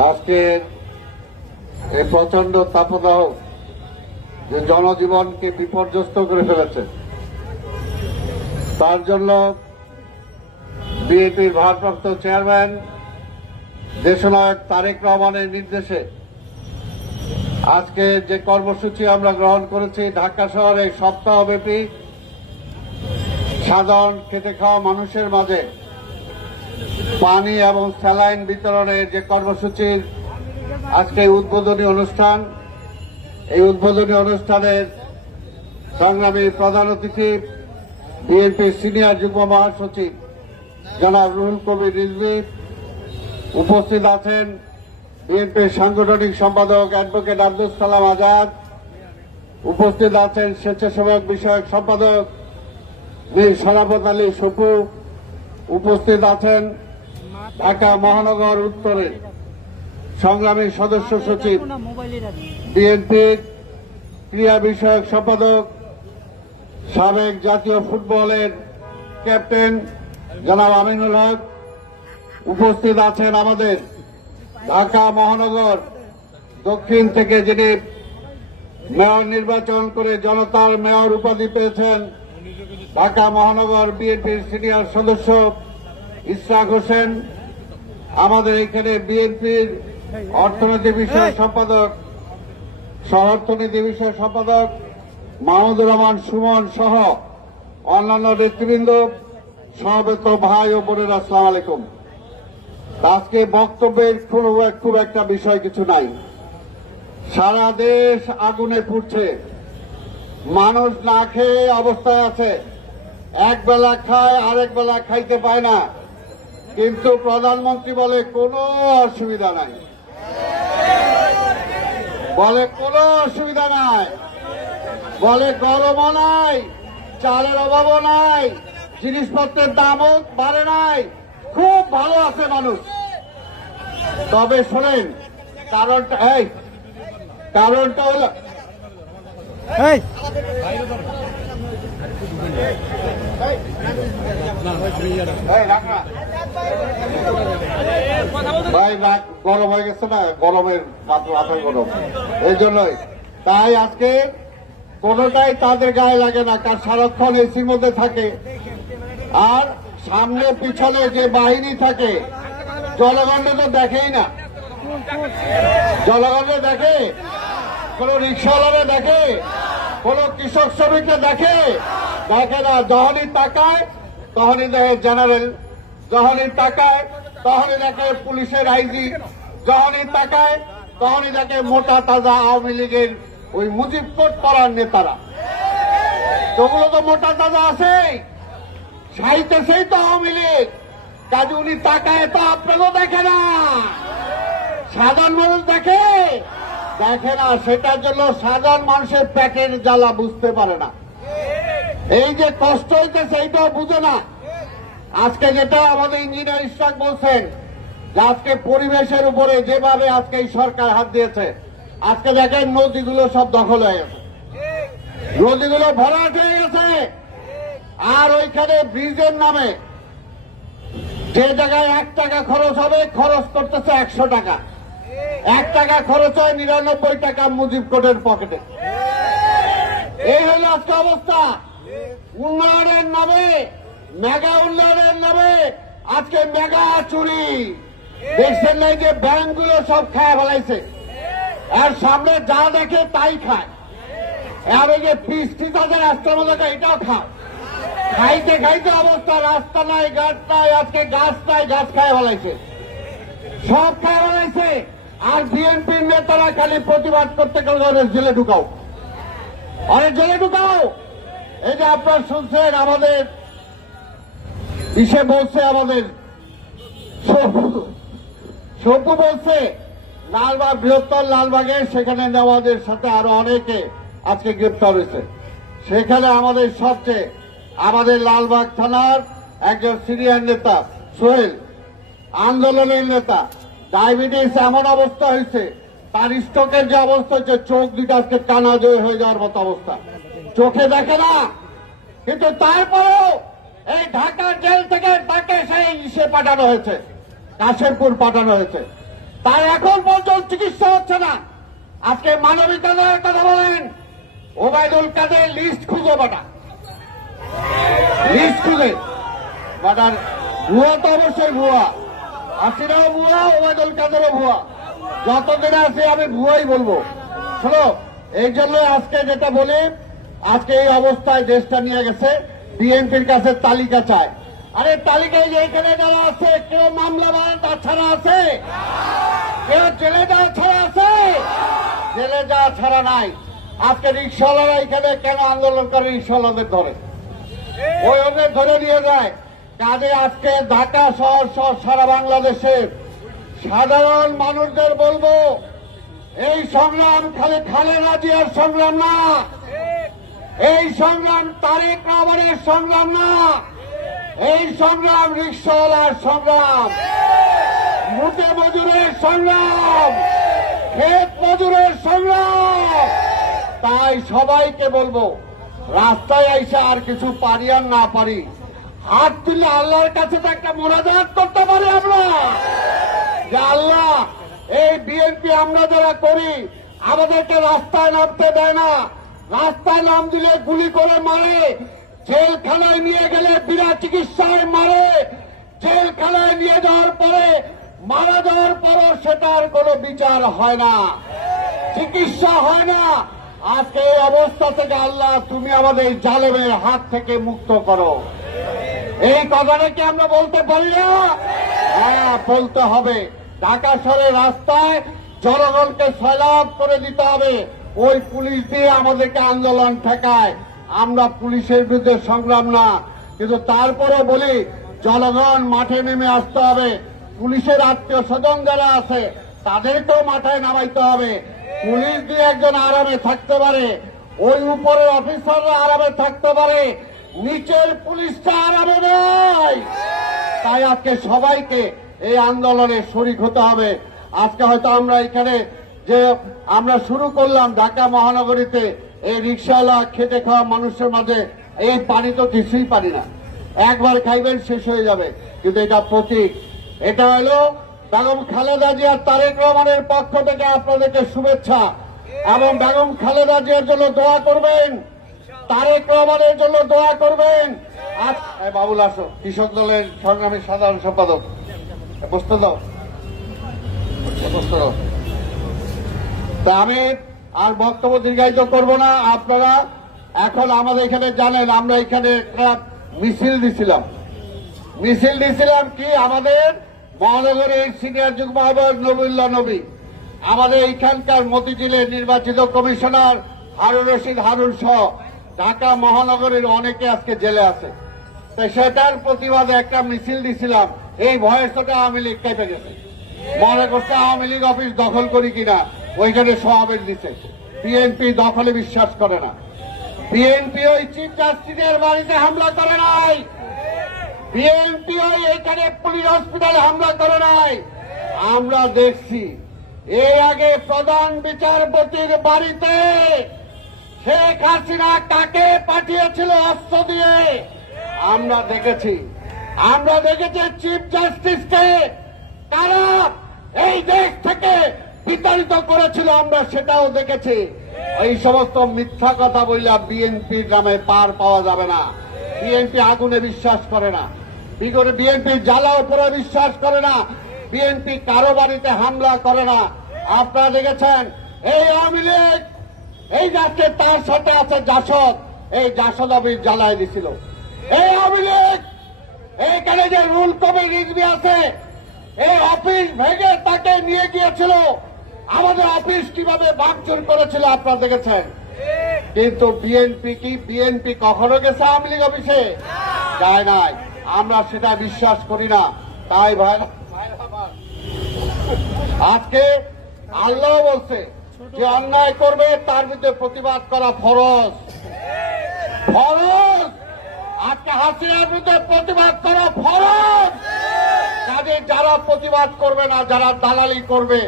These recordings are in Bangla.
আজকের এই প্রচন্ড তাপদাহ যে জনজীবনকে বিপর্যস্ত করে ফেলেছে, তার জন্য বিএনপির ভারপ্রাপ্ত চেয়ারম্যান দেশনায়ক তারেক রহমানের নির্দেশে আজকে যে কর্মসূচি আমরা গ্রহণ করেছি, ঢাকা শহরে সপ্তাহব্যাপী সাধারণ খেটে খাওয়া মানুষের মাঝে পানি এবং স্যালাইন বিতরণের যে কর্মসূচির আজকে উদ্বোধনী অনুষ্ঠান, এই উদ্বোধনী অনুষ্ঠানের সংগ্রামী প্রধান অতিথি বিএনপির সিনিয়র যুগ্ম মহাসচিব জনাব রুহুল কবির রিজভী, উপস্থিত আছেন বিএনপির সাংগঠনিক সম্পাদক অ্যাডভোকেট আব্দুল সালাম আজাদ, উপস্থিত আছেন স্বেচ্ছাসেবক বিষয়ক সম্পাদক মীর শরাফত আলী সপু, উপস্থিত আছেন ঢাকা মহানগর উত্তরের সংগ্রামী সদস্য সচিব বিএনপির ক্রীড়া বিষয়ক সম্পাদক সাবেক জাতীয় ফুটবলের ক্যাপ্টেন জনাব আমিনুল হক, উপস্থিত আছেন আমাদের ঢাকা মহানগর দক্ষিণ থেকে যিনি মেয়র নির্বাচন করে জনতার মেয়র উপাধি পেয়েছেন ঢাকা মহানগর বিএনপির সিনিয়র সদস্য ইশরাক হোসেন, আমাদের এখানে বিএনপির অর্থনীতি বিষয়ক সম্পাদক সহ অর্থনীতি বিষয়ক সম্পাদক মাহমুদুর রহমান সুমন সহ অন্যান্য নেতৃবৃন্দ, সমবেত ভাই ও বোনেরা, আসসালামু আলাইকুম। আজকে বক্তব্যের খুব একটা বিষয় কিছু নাই। সারা দেশ আগুনে পুড়ছে, মানুষ না খেয়ে অবস্থায় আছে, এক বেলা খায় আরেক বেলা খাইতে পায় না, কিন্তু প্রধানমন্ত্রী বলে কোনো অসুবিধা নাই, বলে কোনো অসুবিধা নাই, বলে গরমও নাই, চালের অভাবও নাই, জিনিসপত্রের দামও বাড়ে নাই, খুব ভালো আছে মানুষ। তবে শোনেন, কারণটা হল ভাই গরম হয়ে গেছে না, গরমের মাথায় গরম, এই জন্যই। তাই আজকে কোনোটাই তাদের গায়ে লাগে না, কারণ সারাক্ষণ এসির মধ্যে থাকে, আর সামনে পিছনে যে বাহিনী থাকে জনগণকে তো দেখেই না, জনগণকে দেখে, কোন রিক্সাওয়ালারা দেখে, কোন কৃষক শ্রমিককে দেখে না। যখনই তাকায় তখনই দেখে জেনারেল, যখনই তাকায় তখনই দেখে পুলিশের আইজি, যখনই তাকায় তখনই দেখে মোটা তাজা আওয়ামী লীগের ওই মুজিব কোট পড়ার নেতারা। ওগুলো তো মোটা তাজা আছে, সাইতেছেই তো আওয়ামী লীগ, কাজে উনি তাকায় তো আপনাকেও দেখে না, সাধারণ মানুষ দেখে না, সেটার জন্য সাধারণ মানুষের পেটের জ্বালা বুঝতে পারে না, এই যে কষ্ট হইতেছে এইটাও বুঝে না। আজকে যেটা আমাদের ইঞ্জিনিয়ার ইশরাক বলছেন যে আজকে পরিবেশের উপরে যেভাবে আজকে এই সরকার হাত দিয়েছে, আজকে দেখেন নদীগুলো সব দখল হয়ে গেছে, নদীগুলো ভরাট হয়ে গেছে, আর ওইখানে ব্রিজের নামে যে জায়গায় 1 টাকা খরচ হবে খরচ করতেছে 100 টাকা, 1 টাকা খরচ হয় 99 টাকা মুজিব কোটের পকেটে। এই হল আজকে অবস্থা। উন্নয়নের নামে, মেগা উন্নয়নের নামে আজকে মেগা চুরি দেখছেন নাই যে ব্যাংকগুলো সব খায় ফেলাইছে, আর সামনে যা দেখে তাই খায়, আর ওই যে পিস্তি তাদের রাস্তার মধ্যে এটাও খায়, খাইতে খাইতে অবস্থা, রাস্তা নাই, গাছ নাই, আজকে গাছ নাই, গাছ খায় ফেলাইছে, সব খায় ফেলাইছে। আর বিএনপির নেতারা খালি প্রতিবাদ করতে গেলে জেলে ঢুকাও, অনেক জেলে ঢুকাও। এই যে আপনারা শুনছেন আমাদের বলছে, আমাদের সপু বলছে লালবাগ, বৃহত্তর লালবাগে সেখানে নেওয়াদের সাথে আরো অনেকে আজকে গ্রেপ্তার হয়েছে। সেখানে আমাদের লালবাগ থানার একজন সিনিয়র নেতা সোহেল, আন্দোলনের নেতা, ডায়াবেটিস এমন অবস্থা হয়েছে, তার স্ট্রোকের যে অবস্থা হচ্ছে, চোখ দুটো আজকে কানা জয় হয়ে যাওয়ার মতো অবস্থা, চোখে দেখে না, কিন্তু তারপরেও এই ঢাকা জেল থেকে তাকে সেই পাঠানো হয়েছে, কাশেমপুর পাঠানো হয়েছে। তার এখন পর্যন্ত চিকিৎসা হচ্ছে না। আজকে মানবিকতার কথা বলেন, ওবায়দুল কাদের লিস্ট খুঁজো বাটা, লিস্ট খুঁজে বাটার ভুয়া তো অবশ্যই ভুয়া, হাসিনাও ভুয়া, ওবায়দুল কাদেরও ভুয়া। যতদিন আছে আমি ভুয়াই বলবো। শোনো, এই জন্য আজকে যেটা বলি, আজকে এই অবস্থায় দেশটা নিয়ে গেছে, বিএনপির কাছে তালিকা চায়। আরে তালিকায় যে এখানে যারা আছে, কেউ মামলাবাজ ছাড়া আছে, কেউ জেলে যাওয়া ছাড়া আছে, জেলে যাওয়া ছাড়া নাই। আজকে রিক্সাওয়ালারা এখানে কেন আন্দোলন করে? রিক্সাওয়ালাদের ধরে, ওই ওদের ধরে নিয়ে যায়। কাজে আজকে ঢাকা শহর সহ সারা বাংলাদেশের সাধারণ মানুষদের বলবো, এই সংগ্রাম খালি খালেদা জিয়ার সংগ্রাম না, এই সংগ্রাম তারেক রহমানের সংগ্রাম না, এই সংগ্রাম রিক্সাওয়ালার সংগ্রাম, মুটে মজুরের সংগ্রাম, ক্ষেত মজুরের সংগ্রাম। তাই সবাইকে বলবো, রাস্তায় আইসা আর কিছু পারি আর না পারি, হাত তুলে আল্লাহর কাছে তো একটা মোনাজাত করতে পারি আমরা, যে আল্লাহ এই বিএনপি আমরা যারা করি, আমাদেরকে রাস্তায় নামতে দেয় না, রাস্তায় নাম দিলে গুলি করে মারে, জেলখানায় নিয়ে গেলে বিনা চিকিৎসায় মারে, জেলখানায় নিয়ে যাওয়ার পরে মারা যাওয়ার পরও সেটার কোনো বিচার হয় না, চিকিৎসা হয় না। আজকে এই অবস্থা থেকে আল্লাহ তুমি আমাদের জালেমের হাত থেকে মুক্ত করো। এই কথাটা কি আমরা বলতে পারি না? হ্যাঁ, বলতে হবে। ঢাকা শহরের রাস্তায় জনগণকে সয়লাব করে দিতে হবে। ওই পুলিশ দিয়ে আমাদেরকে আন্দোলন ঠেকায়। আমরা পুলিশের বিরুদ্ধে সংগ্রাম না, কিন্তু তারপরেও বলি জনগণ মাঠে নেমে আসতে হবে। পুলিশের আত্মীয় স্বজন যারা আছে তাদেরকেও মাথায় নামাইতে হবে। পুলিশ দিয়ে একজন আরামে থাকতে পারে, ওই উপরের অফিসাররা আরামে থাকতে পারে, নিচের পুলিশটা আরামে নয়। তাই আজকে সবাইকে এই আন্দোলনে শরিক হতে হবে। আজকে হয়তো আমরা এখানে যে আমরা শুরু করলাম ঢাকা মহানগরীতে, এই রিক্সাওয়ালা খেটে খাওয়া মানুষের মাঝে এই পানি তো কিছুই পারি না, একবার খাইবেন শেষ হয়ে যাবে। কিন্তু এটা প্রতীক, এটা হলো বেগম খালেদা জিয়া তারেক রহমানের পক্ষ থেকে আপনাদেরকে শুভেচ্ছা, এবং বেগম খালেদা জিয়ার জন্য দোয়া করবেন, তারেক রহমানের জন্য দোয়া করবেন। বাবুল আসো, কৃষক দলের সংগ্রামী সাধারণ সম্পাদক, বসতে দাও, বসতে দাও। তা আমি আর বক্তব্য দীর্ঘায়িত করব না। আপনারা এখন আমাদের এখানে জানেন, আমরা এখানে একটা মিছিল দিছিলাম কি আমাদের মহানগরের সিনিয়র যুগ্ম আহ্বায়ক নবীউল্লাহ নবী, আমাদের এইখানকার মতিঝিলের নির্বাচিত কমিশনার হারুন রশিদ হারুন সহ ঢাকা মহানগরের অনেকে আজকে জেলে আছে। তাই সেটার প্রতিবাদে একটা মিছিল দিছিলাম। এই ভয়েসটা আওয়ামী লীগ কেটে গেছে, মনে করছে আওয়ামী লীগ অফিস দখল করি কিনা, ওইখানে সমাবেশ দিচ্ছে। বিএনপি দখলে বিশ্বাস করে না, বিএনপি ওই চিফ জাস্টিসের বাড়িতে হামলা করে নাই, বিএনপি ওই এখানে পুলিশ হসপিটালে হামলা করে নাই। আমরা দেখছি এর আগে প্রধান বিচারপতির বাড়িতে শেখ হাসিনা কাকে পাঠিয়েছিল অস্ত্র দিয়ে, আমরা দেখেছি চিফ জাস্টিসকে কারা এই দেশ থেকে বিতাড়িত করেছিল, আমরা সেটাও দেখেছি। এই সমস্ত মিথ্যা কথা বললে বিএনপির নামে পার পাওয়া যাবে না। বিএনপি আগুনে বিশ্বাস করে না, বিএনপি জ্বালা উপরে বিশ্বাস করে না, বিএনপি কারো বাড়িতে হামলা করে না। আপনারা দেখেছেন এই আওয়ামী লীগ, এই যাচ্ছে তার সাথে আছে জাসদ, এই জাসদ অফিস জ্বালায় দিছিল। এই আওয়ামী লীগ এইখানে যে রুল কবি রিজভি আছে, এই অফিস ভেঙে তাকে নিয়ে গিয়েছিল, আমাদের অফিস কিভাবে ভাঙচুর করেছিল আপনারা দেখেছেন। কিন্তু বিএনপি কখনো গেছে আওয়ামী লীগ অফিসে? যায় নাই, আমরা সেটা বিশ্বাস করি না। তাই ভাই আজকে আল্লাহ বলছে যে অন্যায় করবে তার বিরুদ্ধে প্রতিবাদ করা ফরজ। আজকে হাসিনার বিরুদ্ধে প্রতিবাদ করা ফরজ। কাজে যারা প্রতিবাদ করবে না, যারা দালালি করবে,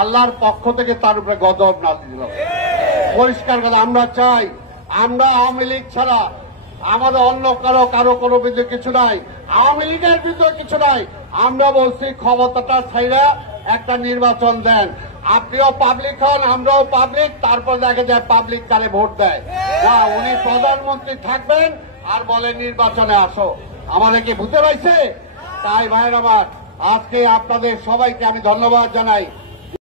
আল্লাহর পক্ষ থেকে তার উপরে গজব নাযিল হবে। পরিষ্কার কথা আমরা চাই, আমরা আওয়ামী লীগ ছাড়া আমাদের অন্য কারো কোনো বিরুদ্ধে কিছু নাই, আওয়ামী লীগের বিরুদ্ধে কিছু নাই, আমরা বলছি ক্ষমতাটা ছাইরা একটা নির্বাচন দেন। আপনিও পাবলিক হন, আমরাও পাবলিক, তারপর দেখা যায় পাবলিক তারে ভোট দেয় না। উনি প্রধানমন্ত্রী থাকবেন আর বলে নির্বাচনে আসো। আমাদের কি বুঝতে পারছে? তাই ভাইয়ের আমার, আজকে আপনাদের সবাইকে আমি ধন্যবাদ জানাই।